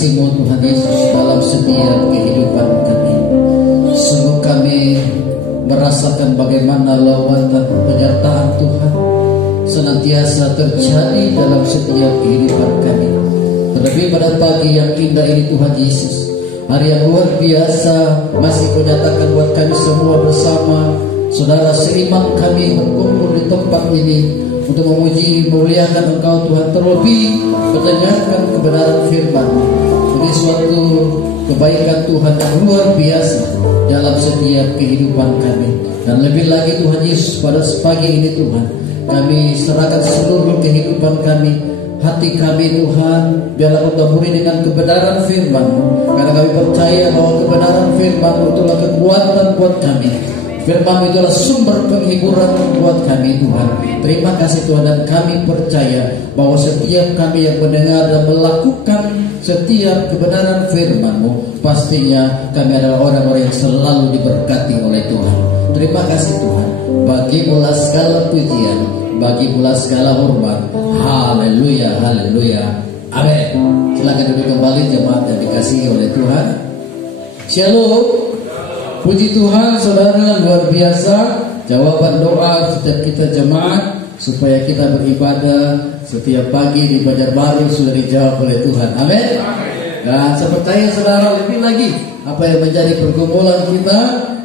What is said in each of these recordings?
kasih-Mu Tuhan Yesus dalam setiap kehidupan kami. Sungguh kami merasakan bagaimana lawatan penyertaan Tuhan senantiasa terjadi dalam setiap kehidupan kami. Terlebih pada pagi yang indah ini Tuhan Yesus, hari yang luar biasa masih Kau nyatakan buat kami semua bersama saudara seiman kami berkumpul di tempat ini untuk memuji, memuliakan Engkau Tuhan, terlebih mendengarkan kebenaran firman. Ini suatu kebaikan Tuhan yang luar biasa dalam setiap kehidupan kami. Dan lebih lagi Tuhan Yesus, pada pagi ini Tuhan, kami serahkan seluruh kehidupan kami, hati kami Tuhan, biarlah Kau taburi dengan kebenaran firman-Mu, karena kami percaya bahwa kebenaran firman-Mu itulah kekuatan buat kami. Firman itulah sumber penghiburan buat kami Tuhan. Terima kasih Tuhan, dan kami percaya bahwa setiap kami yang mendengar dan melakukan setiap kebenaran firman-Mu, pastinya kami adalah orang-orang yang selalu diberkati oleh Tuhan. Terima kasih Tuhan, bagi-Mu segala pujian, bagi-Mu segala hormat. Haleluya, haleluya, amin. Silakan duduk kembali jemaat yang dikasihi oleh Tuhan. Shalom. Puji Tuhan, saudara, luar biasa jawaban doa setiap kita jemaat supaya kita beribadah setiap pagi di Banjarbaru sudah dijawab oleh Tuhan. Amin. Dan saya percaya saudara, lebih lagi apa yang menjadi pergumulan kita,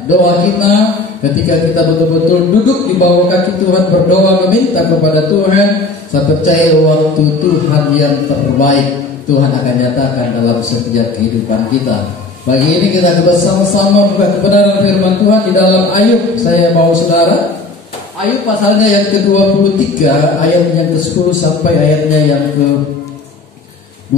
doa kita ketika kita betul-betul duduk di bawah kaki Tuhan berdoa meminta kepada Tuhan, saya percaya waktu Tuhan yang terbaik Tuhan akan nyatakan dalam setiap kehidupan kita. Pagi ini kita bersama-sama buka kebenaran firman Tuhan di dalam Ayub. Saya bawa saudara Ayub pasalnya yang ke-23, ayat yang ke-10 sampai ayatnya yang ke-12.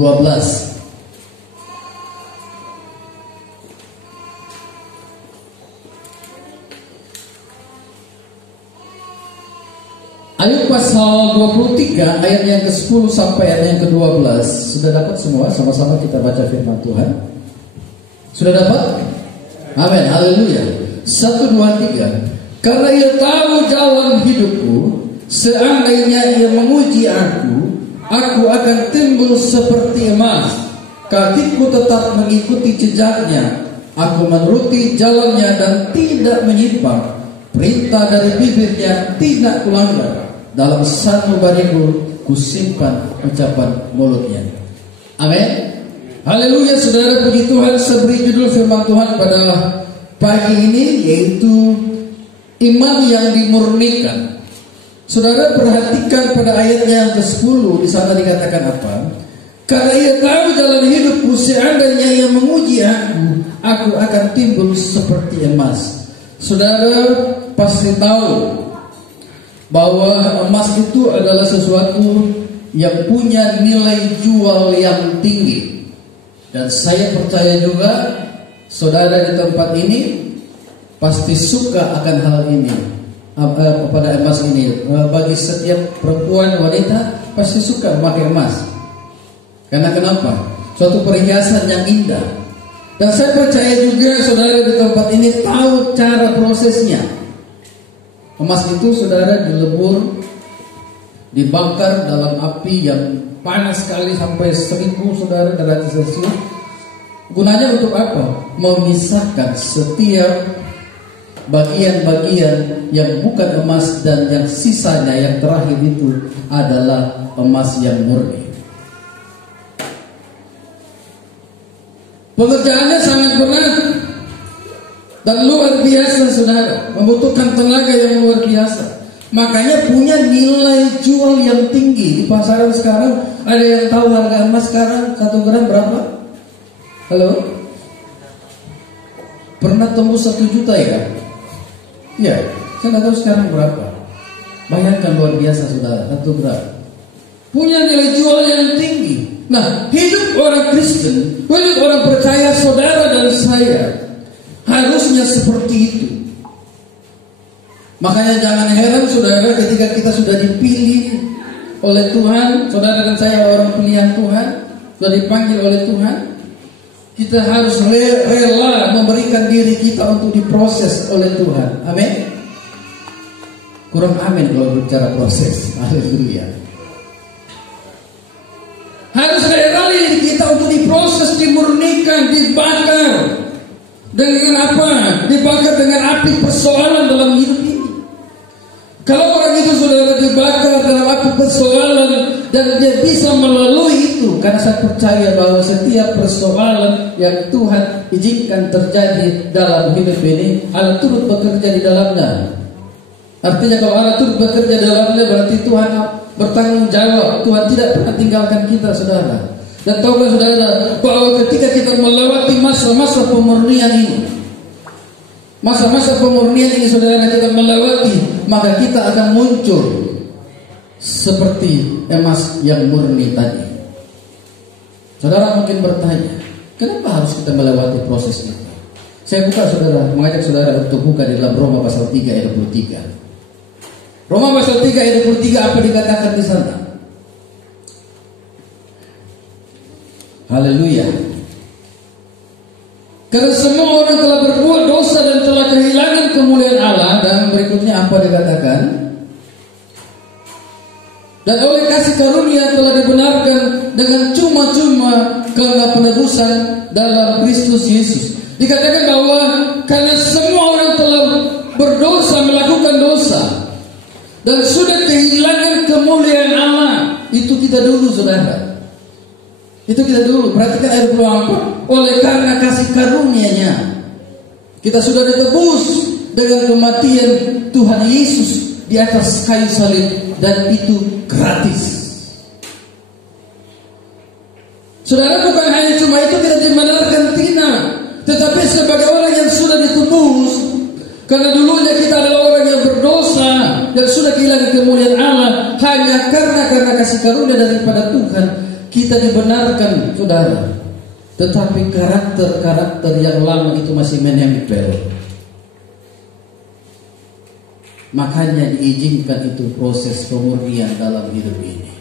Ayub pasal 23 ayat yang ke-10 sampai ayat yang ke-12. Sudah dapat semua? Sama-sama kita baca firman Tuhan. Sudah dapat? Amin, haleluya. 1, 2, 3. Karena Ia tahu jalan hidupku, seandainya Ia menguji aku akan timbul seperti emas. Kakiku tetap mengikuti jejaknya, aku menuruti jalannya dan tidak menyimpang. Perintah dari bibirnya tidak kulanggar, dalam sanubariku kusimpan ucapan mulutnya. Amin. Haleluya, saudara, puji Tuhan. Saya beri judul firman Tuhan pada pagi ini, yaitu iman yang dimurnikan. Saudara perhatikan pada ayatnya yang ke-10, di sana dikatakan apa? Karena Ia tahu jalan hidupku, seandainya Ia menguji aku akan timbul seperti emas. Saudara pasti tahu bahwa emas itu adalah sesuatu yang punya nilai jual yang tinggi. Dan saya percaya juga saudara di tempat ini pasti suka akan hal ini, pada emas ini. Bagi setiap perempuan, wanita pasti suka memakai emas. Karena kenapa? Suatu perhiasan yang indah. Dan saya percaya juga saudara di tempat ini tahu cara prosesnya. Emas itu saudara dilebur, dibakar dalam api yang panas sekali sampai 1000 saudara derajat Celcius. Gunanya untuk apa? Memisahkan setiap bagian-bagian yang bukan emas, dan yang sisanya yang terakhir itu adalah emas yang murni. Pekerjaannya sangat berat dan luar biasa saudara, membutuhkan tenaga yang luar biasa. Makanya punya nilai jual yang tinggi. Di pasaran sekarang, ada yang tahu harga emas sekarang 1 gram berapa? Halo? Pernah tembus 1 juta ya? Ya, saya nggak tahu sekarang berapa. Bayangkan, luar biasa saudara, 1 gram punya nilai jual yang tinggi. Nah, hidup orang Kristen, hidup orang percaya saudara dan saya harusnya seperti itu. Makanya jangan heran saudara ketika kita sudah dipilih oleh Tuhan, saudara dan saya orang pilihan Tuhan, sudah dipanggil oleh Tuhan, kita harus rela memberikan diri kita untuk diproses oleh Tuhan. Amin. Kurang amin kalau bicara proses. Haleluya. Harus rela kita untuk diproses, dimurnikan, dibakar. Dengan apa? Dibakar dengan api persoalan dalam hidup ini. Kalau orang itu saudara dibakar dalam api persoalan dan dia bisa melalui itu, karena saya percaya bahwa setiap persoalan yang Tuhan izinkan terjadi dalam hidup ini, Allah turut bekerja di dalamnya. Artinya kalau Allah turut bekerja di dalamnya, berarti Tuhan bertanggung jawab. Tuhan tidak pernah tinggalkan kita, saudara. Dan tahukah saudara bahwa ketika kita melewati masa-masa pemurnian ini, masa-masa pemurnian ini saudara, kita melewati, maka kita akan muncul seperti emas yang murni tadi. Saudara mungkin bertanya, kenapa harus kita melewati proses itu? Saya mengajak saudara untuk buka di dalam Roma pasal 3 ayat 23. Roma pasal 3 ayat 23, apa dikatakan di sana? Haleluya. Karena semua orang telah berbuat dosa dan telah kehilangan kemuliaan Allah. Dan berikutnya apa dikatakan? Dan oleh kasih karunia telah dibenarkan dengan cuma-cuma karena penebusan dalam Kristus Yesus. Dikatakan bahwa karena semua orang telah berdosa, melakukan dosa, dan sudah kehilangan kemuliaan Allah. Itu kita dulu, saudara. Itu kita dulu. Perhatikan ayat 24. Oleh karena kasih karunia-Nya, kita sudah ditebus dengan kematian Tuhan Yesus di atas kayu salib, dan itu gratis. Saudara, bukan hanya cuma itu kita dibenarkan, tidak, tetapi sebagai orang yang sudah ditebus. Karena dulunya kita adalah orang yang berdosa dan sudah kehilangan kemuliaan Allah, hanya karena kasih karunia daripada Tuhan kita dibenarkan, saudara. Tetapi karakter yang lama itu masih menempel. Makanya diizinkan itu proses pemurnian dalam hidup ini.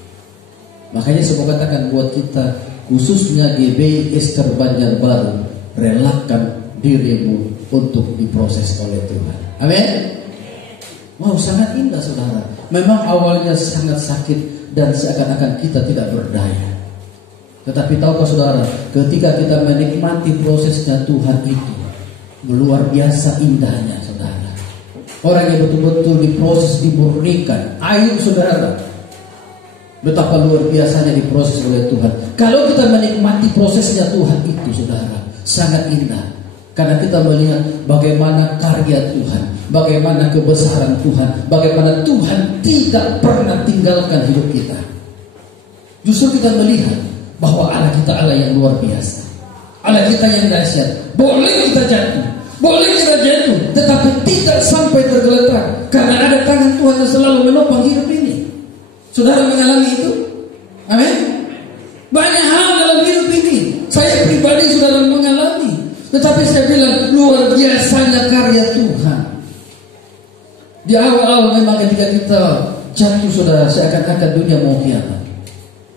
Makanya saya katakan buat kita, khususnya GBI Ester Banjarbaru, relakan dirimu untuk diproses oleh Tuhan. Amin. Wow, sangat indah, saudara. Memang awalnya sangat sakit dan seakan-akan kita tidak berdaya. Tetapi tahukah saudara, ketika kita menikmati prosesnya Tuhan itu, luar biasa indahnya, saudara. Orang yang betul-betul diproses, dimurnikan. Ayub, saudara, betapa luar biasanya diproses oleh Tuhan. Kalau kita menikmati prosesnya Tuhan itu, saudara, sangat indah. Karena kita melihat bagaimana karya Tuhan, bagaimana kebesaran Tuhan, bagaimana Tuhan tidak pernah tinggalkan hidup kita. Justru kita melihat bahwa Allah kita Allah yang luar biasa, Allah kita yang dahsyat. Boleh kita jatuh, boleh kita jatuh, tetapi tidak sampai tergeletak, karena ada tangan Tuhan yang selalu menopang hidup ini. Saudara mengalami itu? Amin. Banyak hal dalam hidup ini saya pribadi saudara mengalami, tetapi saya bilang luar biasanya karya Tuhan. Di awal memang ketika kita jatuh, saudara, seakan-akan dunia mau kiamat.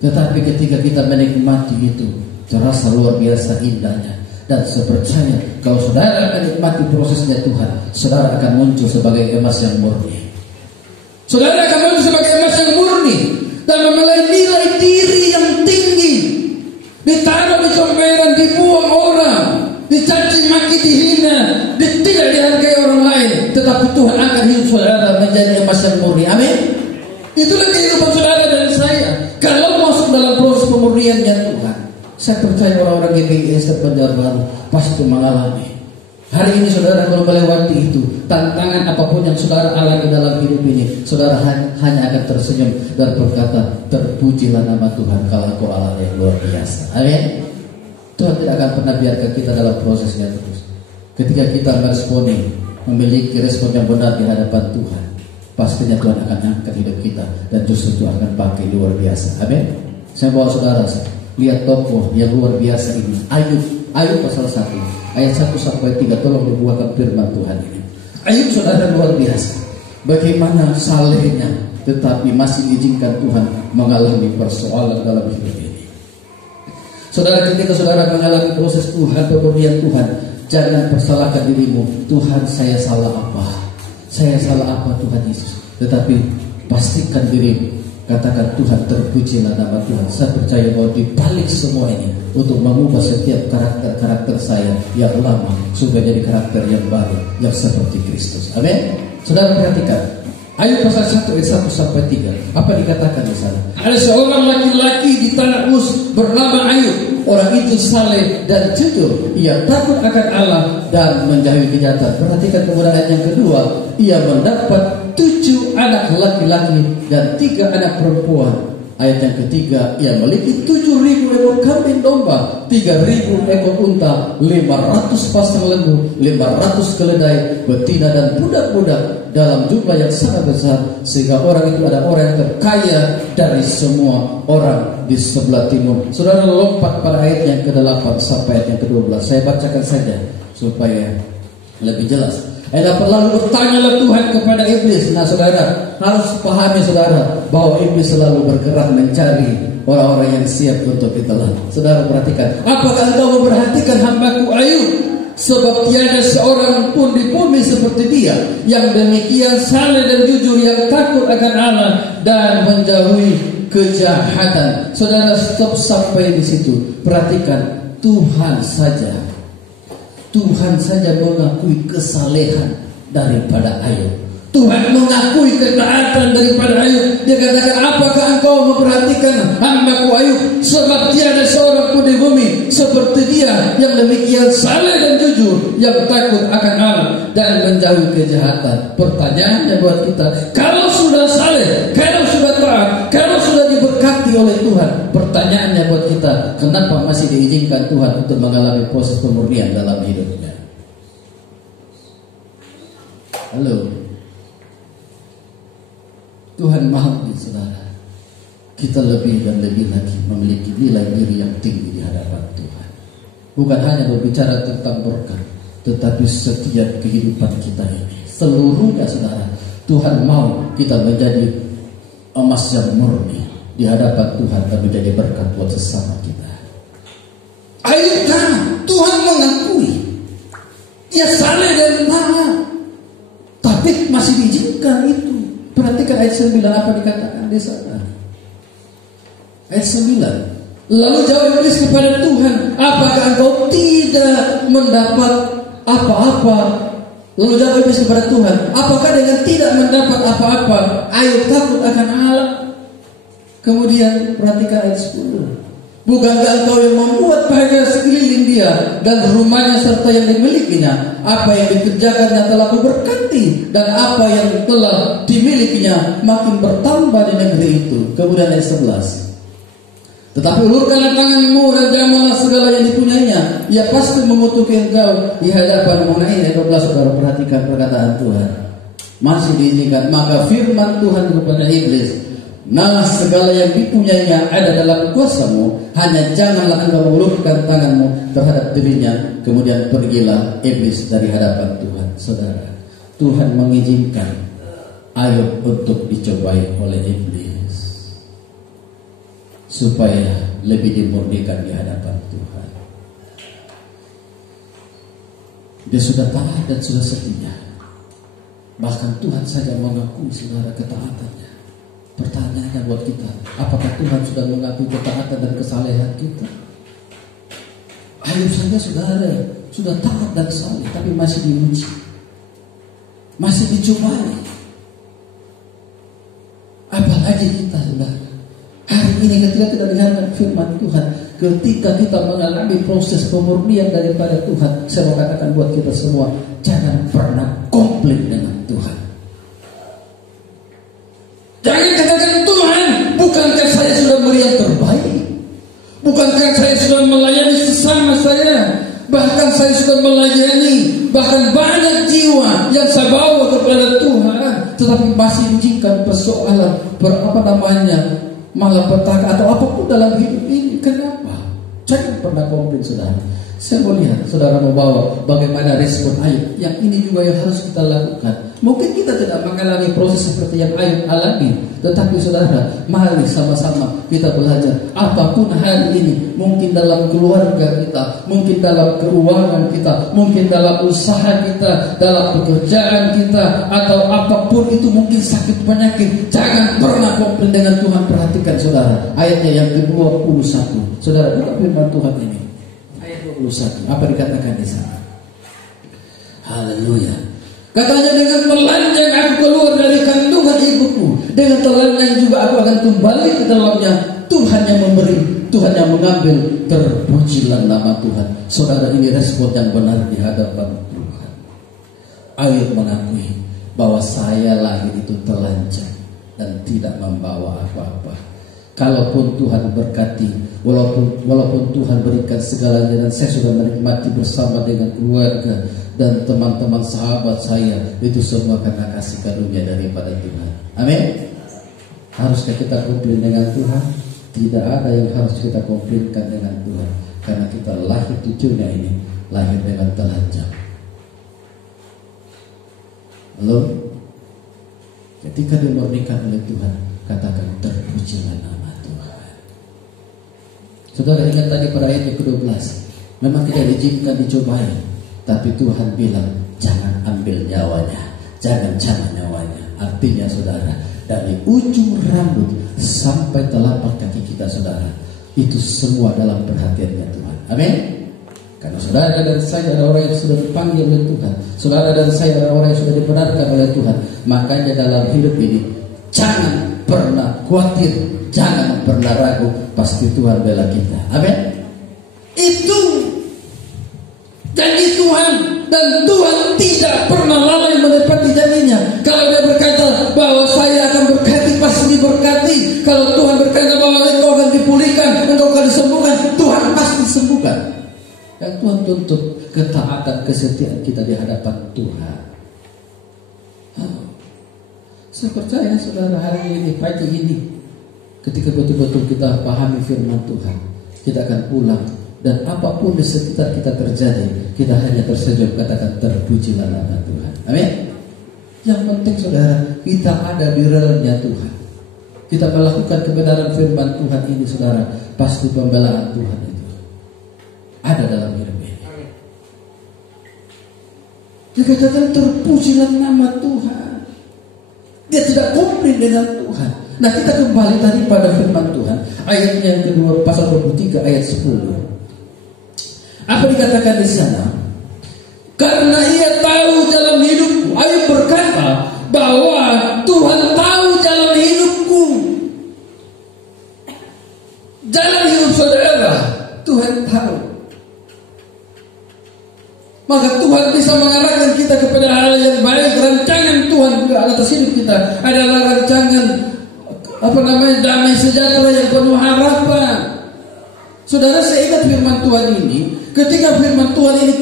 Tetapi ketika kita menikmati itu, terasa luar biasa indahnya. Dan saya percaya kalau saudara menikmati prosesnya Tuhan, saudara akan muncul sebagai emas yang murni. Saudara akan muncul sebagai emas yang murni dan memiliki nilai diri yang tinggi. Ditaruh di comberan, dibuang orang, dicaci maki, dihina, tidak dihargai orang lain, tetapi Tuhan akan hidup saudara menjadi emas yang murni. Amin. Itulah kehidupan saudara dan saya. Kalau masuk dalam proses pemurniannya Tuhan, saya percaya orang-orang GBI Ester Banjarbaru pasti mengalami. Hari ini saudara kalau melewati itu, tantangan apapun yang saudara alami dalam hidup ini, saudara hanya akan tersenyum dan berkata, terpujilah nama Tuhan kalau Engkau Allah yang luar biasa. Amin. Tuhan tidak akan pernah biarkan kita dalam prosesnya terus. Ketika kita meresponi, memiliki respon yang benar di hadapan Tuhan, pastinya Tuhan akan angkat hidup kita dan justru Tuhan akan pakai luar biasa. Amin. Saya bawa saudara lihat tokoh yang luar biasa ini. Ayub pasal 1 ayat 1 sampai 3. Tolong dibukakan firman Tuhan ini. Ayub saudara luar biasa. Bagaimana salehnya, tetapi masih izinkan Tuhan mengalami persoalan dalam hidup ini. Saudara, ketika saudara mengalami proses Tuhan, pemurnian Tuhan, jangan persalahkan dirimu. Tuhan, saya salah apa? Saya salah apa Tuhan Yesus? Tetapi pastikan diri Katakan, Tuhan, terpujilah nama Tuhan. Saya percaya bahwa di balik semua ini untuk mengubah setiap karakter saya yang lama supaya jadi karakter yang baru, yang seperti Kristus. Amin. Saudara perhatikan Ayub pasal 1 ayat 1 sampai 3. Apa dikatakan di sana? Ada seorang laki-laki di tanah Uz bernama Ayub. Orang itu saleh dan jujur. Ia takut akan Allah dan menjauhi kejahatan. Perhatikan kemudian ayat yang kedua. Ia mendapat 7 anak laki-laki dan 3 anak perempuan. Ayat yang ketiga, ia memiliki 7.000 ekor kambing domba, 3.000 ekor unta, 500 pasang lembu, 500 keledai, betina dan budak-budak dalam jumlah yang sangat besar, sehingga orang itu adalah orang yang terkaya dari semua orang di sebelah timur. Saudara lompat pada ayat yang ke-8 sampai ayat yang ke-12. Saya bacakan saja supaya lebih jelas. Lalu bertanyalah Tuhan kepada iblis. Nah, saudara harus pahami, saudara, bahwa iblis selalu bergerak mencari orang-orang yang siap untuk ditelan. Saudara perhatikan, apakah engkau memperhatikan hambaku Ayub? Sebab tiada seorang pun di bumi seperti dia, yang demikian saleh dan jujur, yang takut akan Allah dan menjauhi kejahatan. Saudara, stop sampai di situ. Perhatikan, Tuhan saja mengakui kesalehan daripada Ayub. Tuhan mengakui ketaatan daripada Ayub. Dia katakan, apakah engkau memperhatikan hambaku Ayub? Sebab tiada seorang pun di bumi seperti dia, yang demikian saleh dan jujur, yang takut akan Allah dan menjauhi kejahatan. Pertanyaannya buat kita, kalau sudah saleh, kalau sudah taat, kalau sudah diberkati oleh Tuhan, pertanyaannya buat kita, kenapa masih diizinkan Tuhan untuk mengalami proses pemurnian dalam hidupnya? Halo. Tuhan maafkan saudara, kita lebih dan lebih lagi memiliki nilai diri yang tinggi di hadapan Tuhan. Bukan hanya berbicara tentang berkat, tetapi setiap kehidupan kita ini seluruhnya, saudara, Tuhan mau kita menjadi emas yang murni di hadapan Tuhan dan menjadi berkat buat sesama kita. Ayub Tuhan mengakui ia saleh dan taat, tapi masih diizinkan itu. Perhatikan ayat 9 apa dikatakan di sana. Ayat 9. Lalu jawab iblis kepada Tuhan, apakah engkau tidak mendapat apa-apa? Lalu jawab iblis kepada Tuhan, apakah dengan tidak mendapat apa-apa Ayub takut akan Allah? Kemudian perhatikan ayat 10. Bukankah engkau yang membuat bahagia sekeliling dia dan rumahnya serta yang dimilikinya? Apa yang dikerjakannya telah kuberkati, dan apa yang telah dimilikinya makin bertambah di negeri itu. Kemudian ayat 11. Tetapi ulurkanlah tanganmu dan jamahlah segala yang dipunyainya, ia pasti mengutuki engkau di hadapan mengenai. Ayat 12, saudara perhatikan perkataan Tuhan. Masih diizinkan. Maka firman Tuhan kepada iblis, nah, segala yang dipunyainya ada dalam kuasamu, hanya janganlah engkau mengulurkan tanganmu terhadap dirinya. Kemudian pergilah iblis dari hadapan Tuhan. Saudara, Tuhan mengizinkan Ayub untuk dicobai oleh iblis supaya lebih dimurnikan di hadapan Tuhan. Dia sudah taat dan sudah setia. Bahkan Tuhan saja mengakui saudara ketaatannya. Pertanyaannya buat kita, apakah Tuhan sudah mengakui ketaatan dan kesalehan kita? Ayub saja saudara sudah taat dan saleh, tapi masih diuji, masih dicobai. Apalagi kita, saudara, hari ini ketika kita dengarkan firman Tuhan, ketika kita mengalami proses pemurnian daripada Tuhan, saya mau katakan buat kita semua, jangan pernah komplain dengan Tuhan. Jangan katakan, Tuhan, bukankah saya sudah beri yang terbaik? Bukankah saya sudah melayani sesama saya? Bahkan saya sudah melayani bahkan banyak jiwa yang saya bawa kepada Tuhan, tetapi masih izinkan persoalan malapetaka atau apapun dalam hidup ini. Kenapa? Jangan pernah komplain, saudara. Saya mau lihat saudara membawa bagaimana respon Ayub. Yang ini juga yang harus kita lakukan. Mungkin kita tidak mengalami proses seperti yang Ayub alami. Tetapi saudara, mari sama-sama kita belajar. Apapun hari ini, mungkin dalam keluarga kita, mungkin dalam keuangan kita, mungkin dalam usaha kita, dalam pekerjaan kita, atau apapun itu, mungkin sakit penyakit, jangan pernah komplain dengan Tuhan. Perhatikan saudara, ayatnya yang ke-21. Saudara, buka firman Tuhan ini. Ayat 21, apa dikatakan di sana? Haleluya. Katanya, dengan telanjang aku keluar dari kandungan ibuku, dengan telanjang juga aku akan kembali ke dalamnya. Tuhan yang memberi, Tuhan yang mengambil, terpujilah nama Tuhan. Saudara, ini respon yang benar di hadapan Tuhan. Ayub mengakui bahwa saya lahir itu telanjang dan tidak membawa apa-apa. Kalaupun Tuhan berkati, walaupun Tuhan berikan segalanya, dan saya sudah menikmati bersama dengan keluarga dan teman-teman sahabat saya, itu semua karena kasih karunia daripada Tuhan. Amin. Haruskah kita komplain dengan Tuhan? Tidak ada yang harus kita komplainkan dengan Tuhan, karena kita lahir di dunia ini, lahir dengan telanjang. Lalu ketika dimurnikan oleh Tuhan, katakan terpujilah nama Tuhan. Saudara ingat tadi pada ayat yang ke-12, memang tidak diizinkan dicobai, tapi Tuhan bilang jangan ambil nyawanya, jangan nyawanya. Artinya saudara, dari ujung rambut sampai telapak kaki kita saudara, itu semua dalam perhatiannya Tuhan. Amin. Karena saudara dan saya adalah orang yang sudah dipanggil oleh Tuhan, saudara dan saya adalah orang yang sudah dibenarkan oleh Tuhan. Makanya dalam hidup ini jangan pernah khawatir, jangan pernah ragu, pasti Tuhan bela kita. Amin. Itu janji Tuhan, dan Tuhan tidak pernah lalai menepati janjinya. Kalau Dia berkata bahwa saya akan berkati, pasti diberkati. Kalau Tuhan berkata bahwa engkau akan dipulihkan, engkau akan disembuhkan, Tuhan pasti sembuhkan. Dan Tuhan tuntut ketaatan, kesetiaan kita di hadapan Tuhan. Saya percaya saudara, hari ini, pagi ini, ketika betul-betul kita pahami firman Tuhan, kita akan pulang, dan apapun di sekitar kita terjadi, kita hanya tersenyum, katakan terpujilah nama Tuhan. Amin. Yang penting saudara, kita ada di relnya Tuhan. Kita melakukan kebenaran firman Tuhan ini saudara, pasti pembelaan Tuhan itu ada dalam hidup ini. Dia katakan terpujilah nama Tuhan. Dia tidak komplain dengan Tuhan. Nah, kita kembali tadi pada firman Tuhan, ayat yang kedua, pasal 23 ayat 10. Apa dikatakan di sana? Karena ia tahu jalan hidupku. Ayub berkata bahwa Tuhan tahu jalan hidupku. Jalan hidup saudara, Tuhan tahu. Maka Tuhan bisa mengarahkan kita kepada hal yang baik. Rancangan Tuhan atas hidup kita adalah rancangan damai sejahtera yang penuh harapan. Saudara, saya ingat firman Tuhan ini, ketika firman Tuhan ini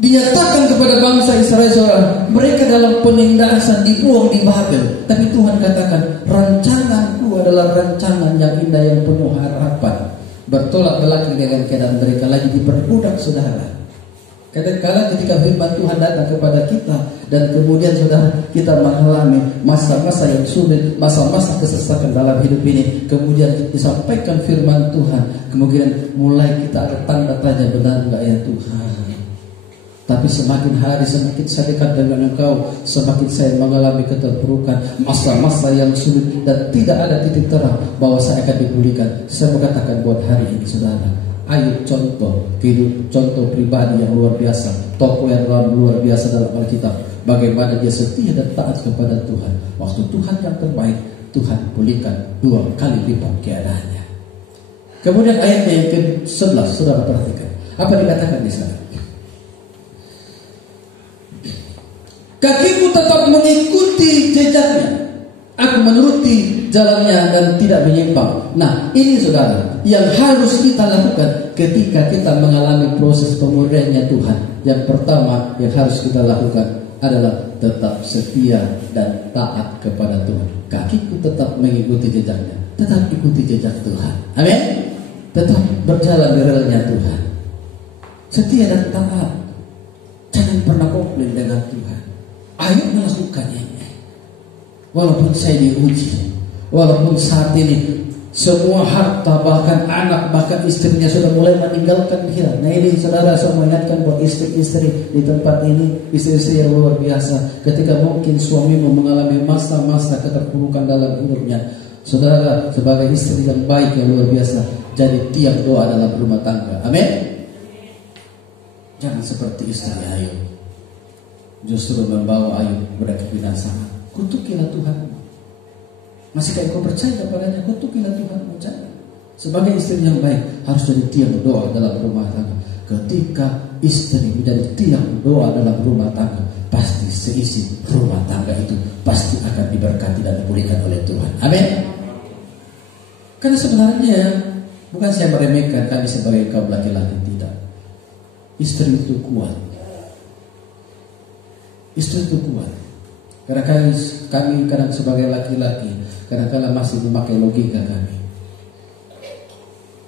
dinyatakan kepada bangsa Israel, saudara, mereka dalam penindasan dibuang di Babel. Tapi Tuhan katakan, rancanganku adalah rancangan yang indah, yang penuh harapan. Bertolak belakang dengan keadaan mereka, lagi diperbudak saudara. Kadang-kadang ketika firman Tuhan datang kepada kita, dan kemudian saudara, kita mengalami masa-masa yang sulit, masa-masa kesesakan dalam hidup ini, kemudian disampaikan firman Tuhan, kemudian mulai kita ada tanda tanya, benar enggak ya Tuhan? Tapi semakin hari semakin saya dekat dengan Engkau, semakin saya mengalami keterpurukan, masa-masa yang sulit, dan tidak ada titik terang bahwa saya akan dipulihkan. Saya mengatakan buat hari ini saudara, Ayub contoh pribadi yang luar biasa, tokoh yang luar biasa dalam Alkitab. Bagaimana dia setia dan taat kepada Tuhan. Waktu Tuhan yang terbaik, Tuhan pulihkan 2 kali lipat keadaannya. Kemudian ayatnya yang ke-11, saudara perhatikan. Apa dikatakan di sana? Kakiku tetap mengikuti jejaknya, aku menuruti jalannya dan tidak menyimpang. Nah, ini saudara, yang harus kita lakukan ketika kita mengalami proses pemurniannya Tuhan. Yang pertama yang harus kita lakukan adalah tetap setia dan taat kepada Tuhan. Kakiku tetap mengikuti jejaknya, tetap ikuti jejak Tuhan. Amin. Tetap berjalan di relnya Tuhan. Setia dan taat. Jangan pernah komplain dengan Tuhan. Ayub melakukan ini. walaupun saya diuji, walaupun saat ini semua harta, bahkan anak, bahkan istrinya sudah mulai meninggalkan dia. Nah ini saudara, saya mengingatkan buat istri-istri di tempat ini, istri-istri yang luar biasa. Ketika mungkin suamimu mengalami masa-masa keterpurukan dalam hidupnya, saudara sebagai istri yang baik yang luar biasa, jadi tiang doa dalam rumah tangga. Amin. Jangan seperti istri Ayub, justru membawa Ayub kepada kebinasaan. Kutukilah Tuhan. Masihkah engkau percaya kepadanya? Kutukilah Tuhan. Jangan. Sebagai istri yang baik harus jadi tiang doa dalam rumah tangga. Ketika istri menjadi tiang doa dalam rumah tangga, pasti seisi rumah tangga itu pasti akan diberkati dan dipulihkan oleh Tuhan. Amin. Karena sebenarnya bukan saya meremehkan kami sebagai kaum laki-laki, tidak. Istri itu kuat. Istri itu kuat. Karena kami kadang sebagai laki-laki kadang-kadang masih memakai logika kami.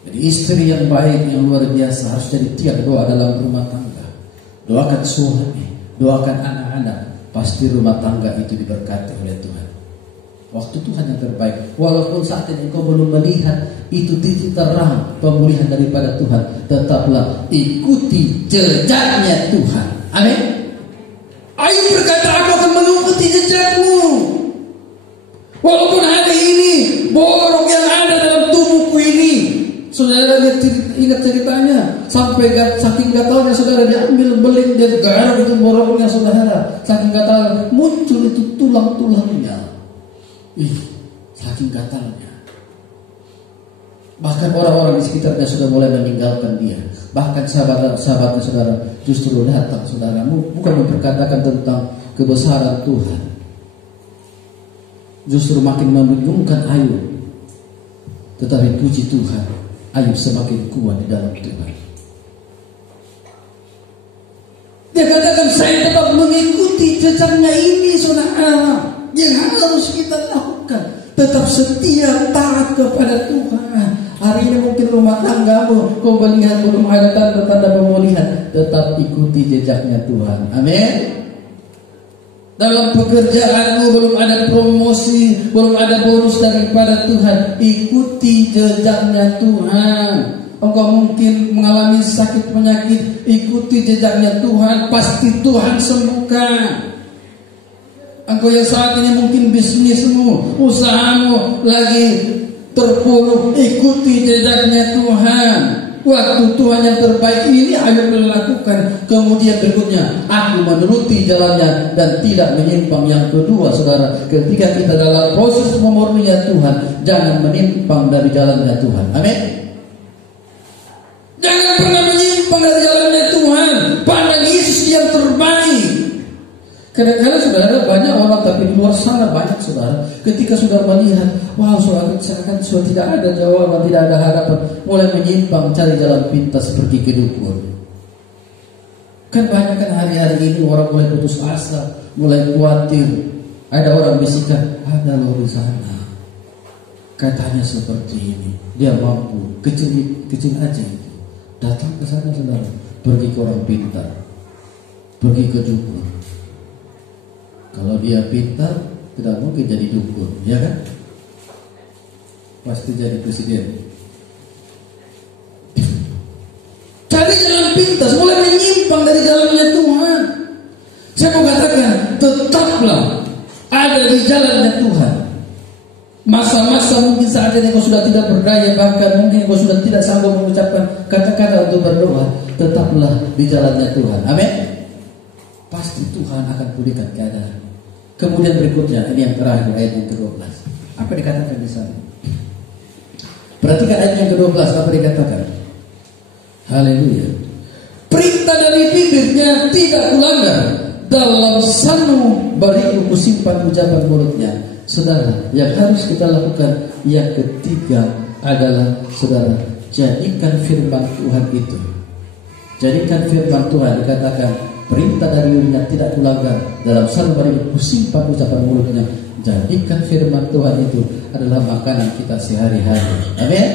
Jadi istri yang baik yang luar biasa harus jadi tiang doa dalam rumah tangga. Doakan suami, doakan anak-anak, pasti rumah tangga itu diberkati oleh Tuhan. Waktu Tuhan yang terbaik. Walaupun saat ini engkau belum melihat itu titik terang pemulihan daripada Tuhan, tetaplah ikuti jejaknya Tuhan. Amin. Ayub berkata, aku akan mengikuti jejakmu. Walaupun hari ini borok yang ada dalam tubuhku ini, saudara ingat ceritanya, sampai saking gatalnya saudara diambil beling dan garuk itu boroknya saudara, saking gatal muncul itu tulang-tulangnya. Saking gatalnya. Bahkan orang-orang di sekitarnya sudah mulai meninggalkan dia. Bahkan sahabat-sahabatnya saudara justru datang saudara, bukan memperkatakan tentang kebesaran Tuhan, justru makin membingungkan Ayub. Tetapi puji Tuhan, Ayub semakin kuat di dalam Tuhan. Dia katakan, saya tetap mengikuti jejaknya ini saudara. Yang harus kita lakukan, tetap setia taat kepada Tuhan. Hari ini mungkin rumah tanggamu kau melihat belum ada tanda-tanda pemulihan, tetap ikuti jejaknya Tuhan. Amin. Dalam pekerjaanmu belum ada promosi, belum ada bonus daripada Tuhan, ikuti jejaknya Tuhan. Engkau mungkin mengalami sakit penyakit, ikuti jejaknya Tuhan, pasti Tuhan sembuhkan. Engkau yang saat ini mungkin bisnismu, usahamu lagi terpuruk, ikuti jejaknya Tuhan. Waktu Tuhan yang terbaik ini Ayub melakukan. Kemudian berikutnya, aku menuruti jalannya dan tidak menyimpang. Yang kedua saudara, ketika kita dalam proses memurninya Tuhan, jangan menyimpang dari jalannya Tuhan. Amin. Jangan pernah menyimpang dari jalannya Tuhan. Pandang Yesus yang terbaik. Kadang-kadang saudara banyak orang, tapi di luar sana banyak saudara, ketika sudah melihat, wow saudara, seakan sudah tidak ada jawaban, tidak ada harapan, mulai menyimpang cari jalan pintas pergi ke dukun. Kan banyak kan hari-hari ini orang mulai putus asa, mulai khawatir. Ada orang bisikan, ada loh di sana, katanya seperti ini, dia mampu, kecil aja itu. Datang ke sana saudara, pergi ke orang pintar, pergi ke dukun. Kalau dia pintar, tidak mungkin jadi dukun, ya kan? Pasti jadi presiden. Cari jalan pintas, mulai menyimpang dari jalannya Tuhan. Saya mau katakan, tetaplah ada di jalannya Tuhan. Masa-masa mungkin saat ini kau sudah tidak berdaya, bahkan mungkin kau sudah tidak sanggup mengucapkan kata-kata untuk berdoa, tetaplah di jalannya Tuhan. Amin. Pasti Tuhan akan pulihkan keadaan. Kemudian berikutnya, ini yang terakhir, ayat yang ke-12. Apa dikatakan di sana? Perhatikan ayat yang ke-12, apa dikatakan? Haleluya. Perintah dari bibirnya tidak kulanggar, dalam sanu bariku kusimpan ucapan mulutnya. Saudara, yang harus kita lakukan yang ketiga adalah saudara, jadikan firman Tuhan itu. Jadikan firman Tuhan, dikatakan perintah dari bibirnya tidak kulanggar, dalam sanu bariku kusimpan ucapan mulutnya. Jadikan firman Tuhan itu adalah makanan kita sehari-hari. Amin.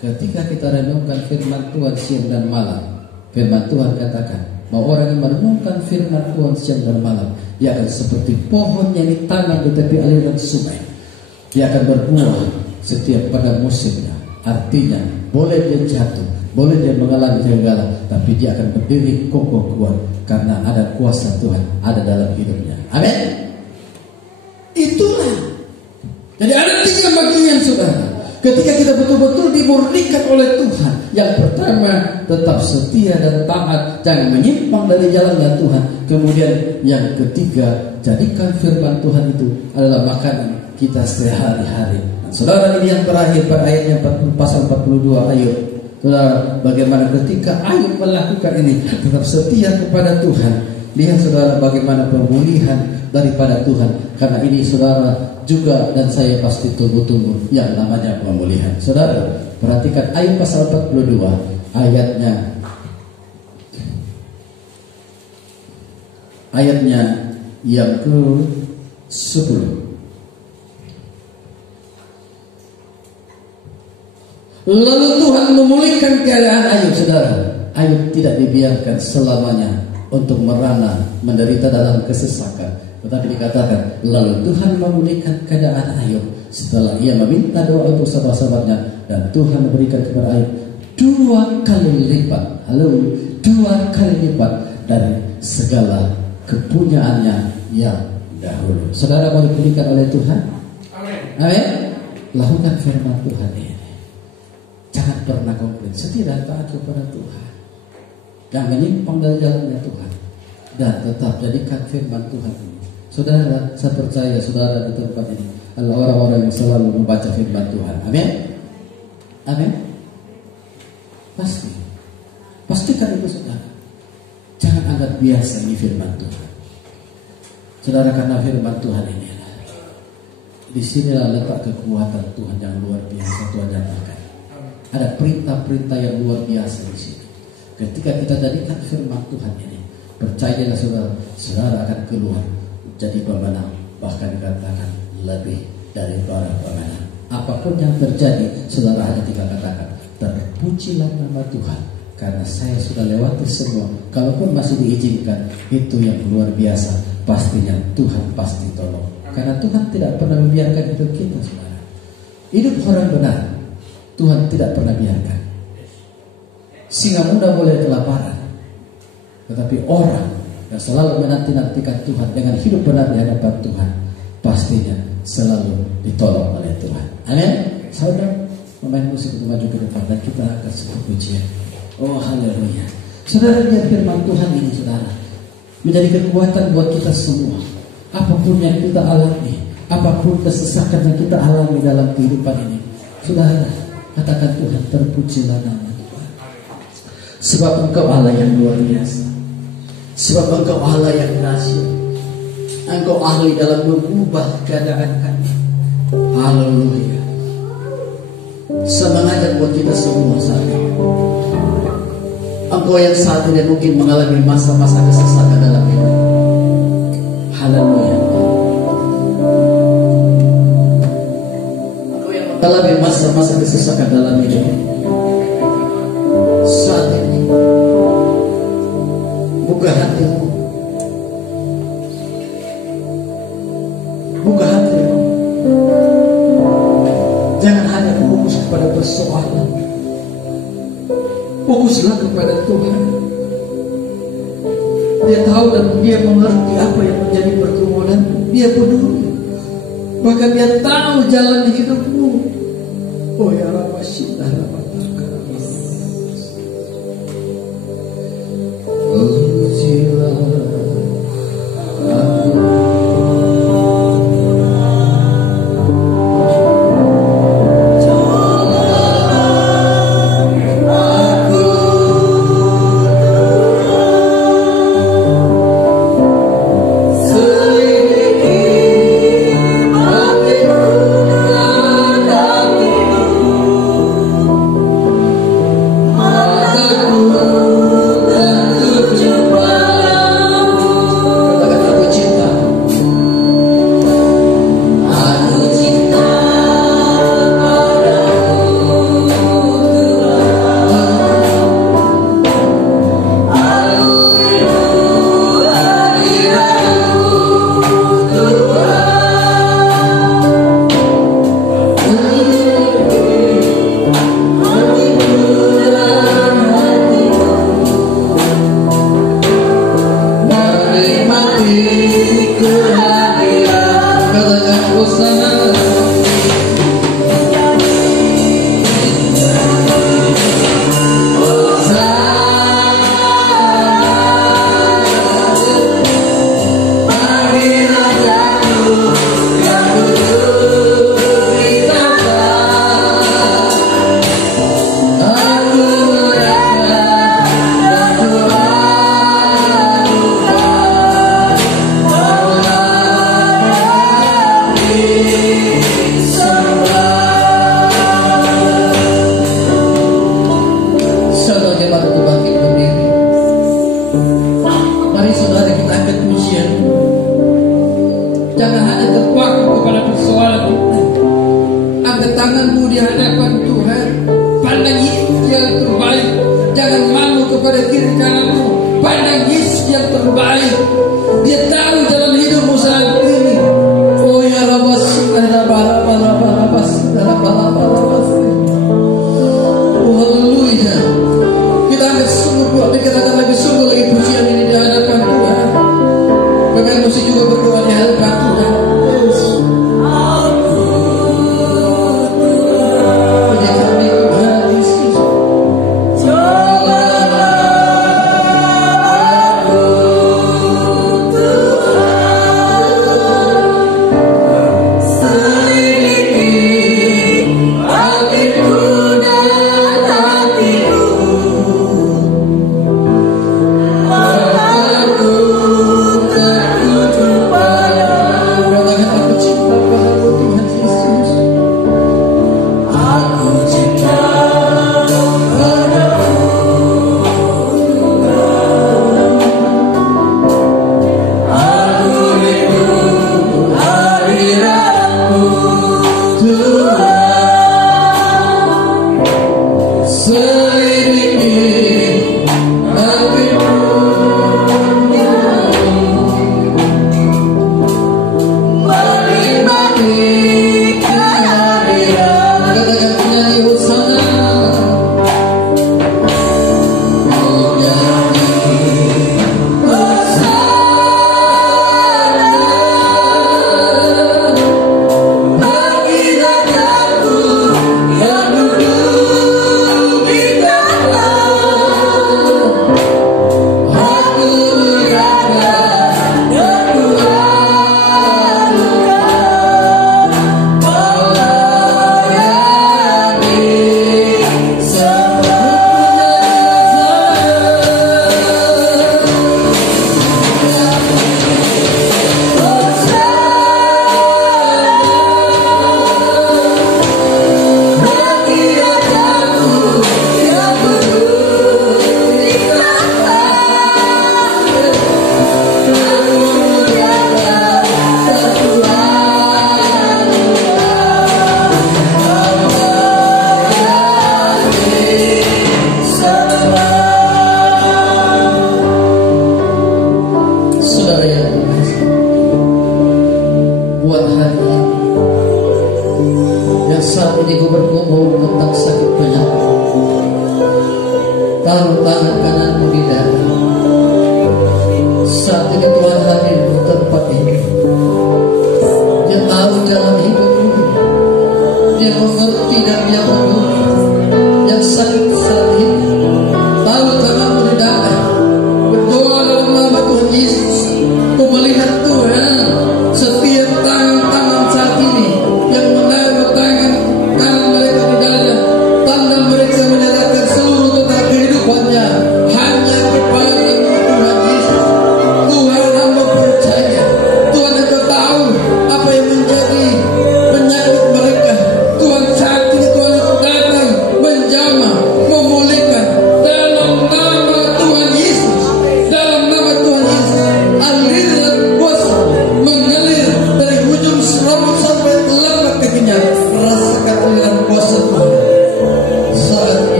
Ketika kita renungkan firman Tuhan siang dan malam, firman Tuhan katakan, bahwa orang yang merenungkan firman Tuhan siang dan malam, dia akan seperti pohon yang ditanam di tepi aliran sungai. Dia akan berbuah setiap pada musimnya. Artinya boleh dia jatuh, boleh dia mengalami kegagalan, tapi dia akan berdiri kokoh kuat karena ada kuasa Tuhan ada dalam hidupnya. Amin. Itulah. Jadi ada 3 bagian, saudara. Ketika kita betul-betul dimurnikan oleh Tuhan, yang pertama tetap setia dan taat, jangan menyimpang dari jalannya Tuhan. Kemudian yang ketiga, jadikan firman Tuhan itu adalah makanan kita sehari-hari. Saudara, ini yang terakhir pada ayatnya pasal 42 Ayub. Saudara, bagaimana ketika Ayub melakukan ini, tetap setia kepada Tuhan. Lihat saudara bagaimana pemulihan daripada Tuhan. Karena ini saudara juga dan saya pasti tunggu-tunggu yang namanya pemulihan. Saudara, perhatikan Ayub pasal 42 ayatnya yang ke-10. Lalu Tuhan memulihkan keadaan Ayub, saudara. Ayub tidak dibiarkan selamanya untuk merana menderita dalam kesesakan, tetapi dikatakan lalu Tuhan memulihkan keadaan Ayub setelah ia meminta doa untuk sahabat-sahabatnya, dan Tuhan memberikan kepada Ayub 2 kali lipat, 2 kali lipat dari segala kepunyaannya yang dahulu. Saudara mau dipulihkan oleh Tuhan? Amin. Lakukan firman Tuhan ini. Jangan pernah komplain, setia dan taat kepada Tuhan. Jangan menyimpang dari jalannya Tuhan, dan tetap jadikan firman Tuhan ini. Saudara, saya percaya saudara di tempat ini adalah orang-orang yang selalu membaca firman Tuhan. Amin. Amin. Pastikan itu saudara. Jangan anggap biasa ini firman Tuhan. Saudara, karena firman Tuhan ini disinilah letak kekuatan Tuhan yang luar biasa Tuhan nyatakan. Ada perintah-perintah yang luar biasa di sini. Ketika kita jadikan firman Tuhan ini, percayalah saudara akan keluar jadi pemenang, bahkan dikatakan lebih dari para pemenang. Apapun yang terjadi, saudara hanya tinggal katakan, terpujilah nama Tuhan, karena saya sudah lewati semua. Kalaupun masih diizinkan, itu yang luar biasa. Pastinya Tuhan pasti tolong, karena Tuhan tidak pernah membiarkan hidup kita, saudara. Hidup orang benar Tuhan tidak pernah biarkan. Singa muda boleh kelaparan, tetapi orang yang selalu menanti-nantikan Tuhan dengan hidup benar di hadapan Tuhan, pastinya selalu ditolong oleh Tuhan. Amin. Saudara, pemain musik itu maju ke depan dan kita akan sebuah pujian. Oh haleluya. Saudara, lihat firman Tuhan ini, saudara, menjadi kekuatan buat kita semua. Apapun yang kita alami, apapun kesesakan yang kita alami dalam kehidupan ini, saudara, katakan Tuhan, terpujilah nama Tuhan. Sebab Engkau Allah yang luar biasa. Sebab Engkau Allah yang dahsyat. Engkau ahli dalam mengubah keadaan kami. Haleluya. Semangat buat kita semua saat ini. Engkau yang saat ini mungkin mengalami masa-masa kesesakan dalam hidup. Haleluya. Engkau yang mengalami masa-masa kesesakan dalam hidup. Saat ini buka hatimu, buka hatimu. Jangan hanya fokus kepada persoalan, fokuslah kepada Tuhan. Dia tahu dan dia mengerti apa yang menjadi pergumulan. Dia peduli, bahkan dia tahu jalan hidupmu. Oh ya Rabbashillah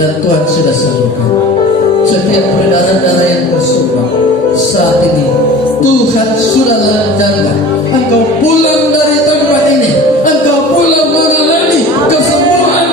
dan Tuhan sudah sembuhkan. Setiap peredaran darah yang bersumpah saat ini Tuhan sudah lancarkan. Engkau pulang dari tempat ini, engkau pulang mengalami kesembuhan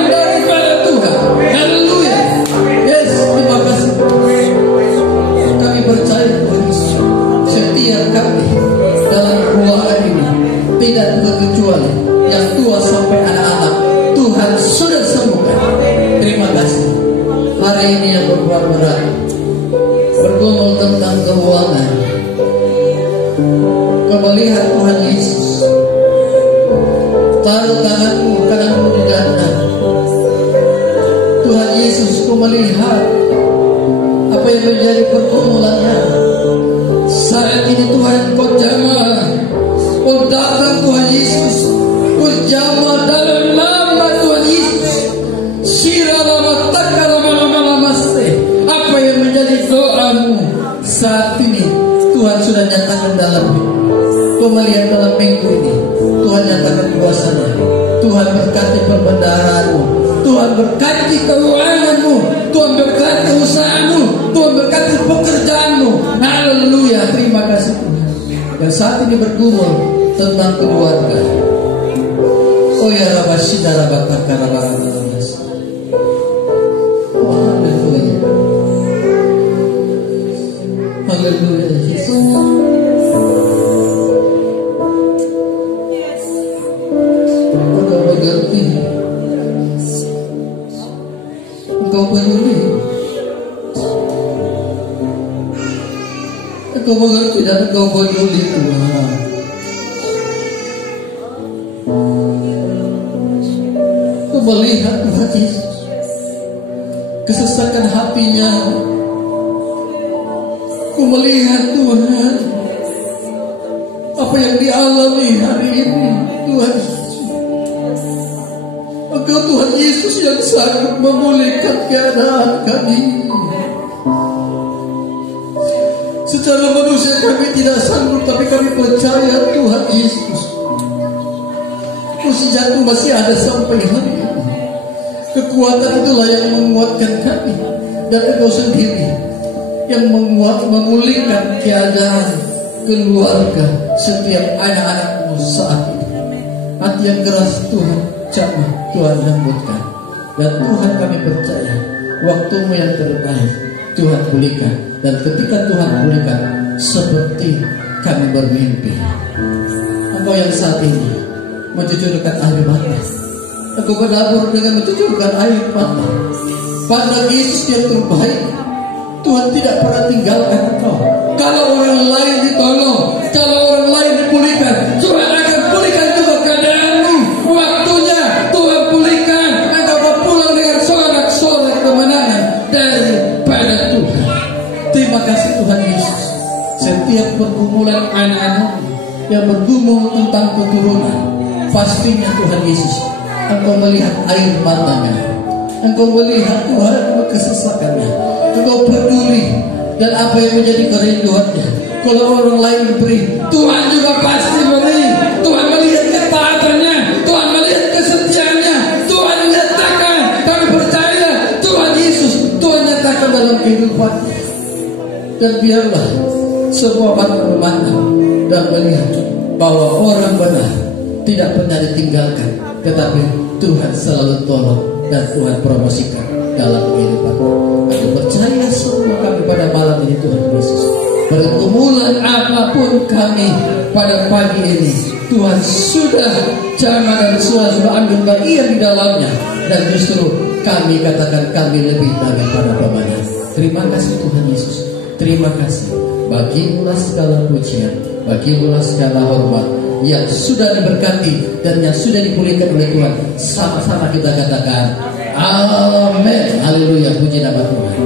hari ini yang berat, bergumul tentang keuangan. Kau melihat Tuhan Yesus, taruh tanganmu kananmu di dada. Tuhan Yesus, kau melihat apa yang menjadi pergumulannya. Saat ini Tuhan, kau jamah, kau datang Tuhan Yesus, kau jamah dalam nama Tuhan Yesus. Apa yang menjadi doamu saat ini Tuhan sudah nyatakan dalam kau melihat dalam minggu ini. Tuhan nyatakan kuasanya. Tuhan berkati perbendaharaanmu, Tuhan berkati keuanganmu, Tuhan berkati usahamu, Tuhan berkati pekerjaanmu. Haleluya, terima kasih Tuhan. Dan saat ini bergumul tentang keluarga. Oh ya Rabbi, sidara bakar karabarang. Haleluya. Haleluya Yesus. Engkau mengerti, Engkau peduli, Engkau mengerti dan Engkau peduli Tuhan. Engkau melihat Tuhan Yesus, kesesakan hatinya. Aku melihat Tuhan apa yang dialami hari ini. Tuhan Yesus, Engkau Tuhan Yesus yang sangat memulihkan keadaan kami. Secara manusia kami tidak sanggup, tapi kami percaya Tuhan Yesus, mujizatmu masih ada sampai hari ini. Kekuatan itulah yang menguatkan kami, dan Engkau sendiri yang memulihkan keadaan keluarga setiap anak-anakmu saat ini. Hati yang keras Tuhan jamah, Tuhan lembutkan. Dan Tuhan kami percaya waktumu yang terbaik Tuhan pulihkan. Dan ketika Tuhan pulihkan, seperti kami bermimpi, Engkau yang saat ini mencucurkan air mata, Engkau berdabur dengan mencucurkan air mata pada Yesus yang terbaik. Tuhan tidak pernah tinggalkan engkau. Kalau orang lain ditolong, kalau orang lain dipulihkan, Tuhan akan pulihkan juga keadaanmu. Waktunya Tuhan pulihkan. Engkau akan pulang dengan sorak-sorak kemenangan daripada Tuhan. Terima kasih Tuhan Yesus. Setiap pergumulan anak-anak yang bergumul tentang keturunan, pastinya Tuhan Yesus, Engkau melihat air matanya, Engkau melihat Tuhan kesesakannya, Engkau peduli, dan apa yang menjadi kerinduannya. Kalau orang lain beri, Tuhan juga pasti beri. Tuhan melihat ketaatannya, Tuhan melihat kesetiaannya, Tuhan nyatakan. Kami percaya Tuhan Yesus, Tuhan nyatakan dalam kehidupannya. Dan biarlah semua mata memandang dan melihat bahwa orang benar tidak pernah ditinggalkan, tetapi Tuhan selalu tolong dan Tuhan promosikan dalam kehidupan. Aku percaya semua kami pada malam ini Tuhan Yesus, pergumulan apapun kami pada pagi ini, Tuhan sudah jamah dan sudah ambil bagian di dalamnya. Dan justru kami katakan kami lebih daripada pemenang. Terima kasih Tuhan Yesus. Terima kasih. Bagimulah segala pujian, bagimulah segala hormat yang sudah diberkati dan yang sudah dipulihkan oleh Tuhan. Sama-sama kita katakan amin. Haleluya, puji nama Tuhan.